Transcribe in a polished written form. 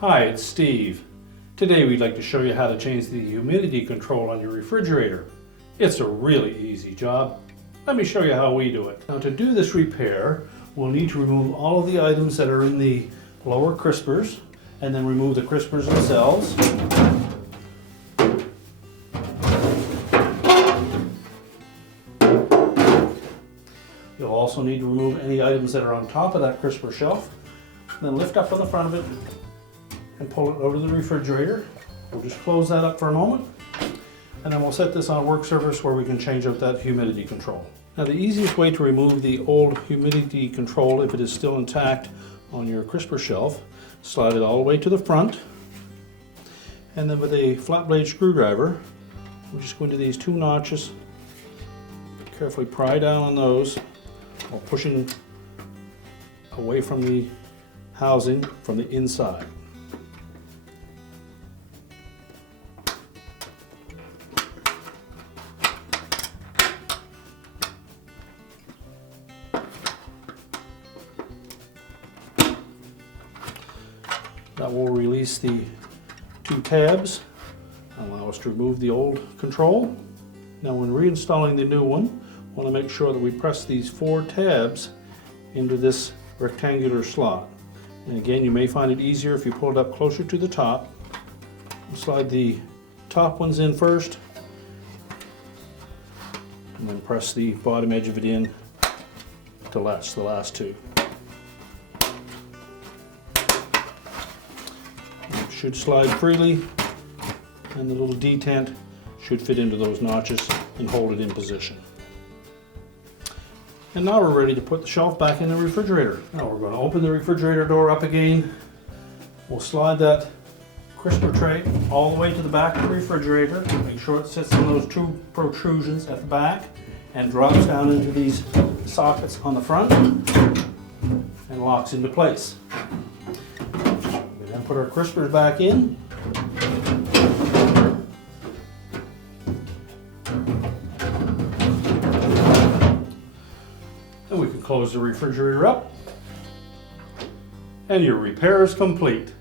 Hi, it's Steve. Today we'd like to show you how to change the humidity control on your refrigerator. It's a really easy job. Let me show you how we do it. Now, to do this repair, we'll need to remove all of the items that are in the lower crispers and then remove the crispers themselves. You'll also need to remove any items that are on top of that crisper shelf. Then lift up on the front of it and pull it over to the refrigerator. We'll just close that up for a moment, and then we'll set this on a work surface where we can change out that humidity control. Now, the easiest way to remove the old humidity control, if it is still intact on your crisper shelf, slide it all the way to the front, and then with a flat blade screwdriver, we'll just go into these two notches, carefully pry down on those while pushing away from the housing from the inside. That will release the two tabs and allow us to remove the old control. Now, when reinstalling the new one, we want to make sure that we press these 4 tabs into this rectangular slot. And again, you may find it easier if you pull it up closer to the top. We'll slide the top ones in first, and then press the bottom edge of it in to latch the last 2. It should slide freely, and the little detent should fit into those notches and hold it in position. And now we're ready to put the shelf back in the refrigerator. Now we're going to open the refrigerator door up again. We'll slide that crisper tray all the way to the back of the refrigerator. Make sure it sits on those 2 protrusions at the back and drops down into these sockets on the front and locks into place. We then put our crispers back in. And we can close the refrigerator up, and your repair is complete.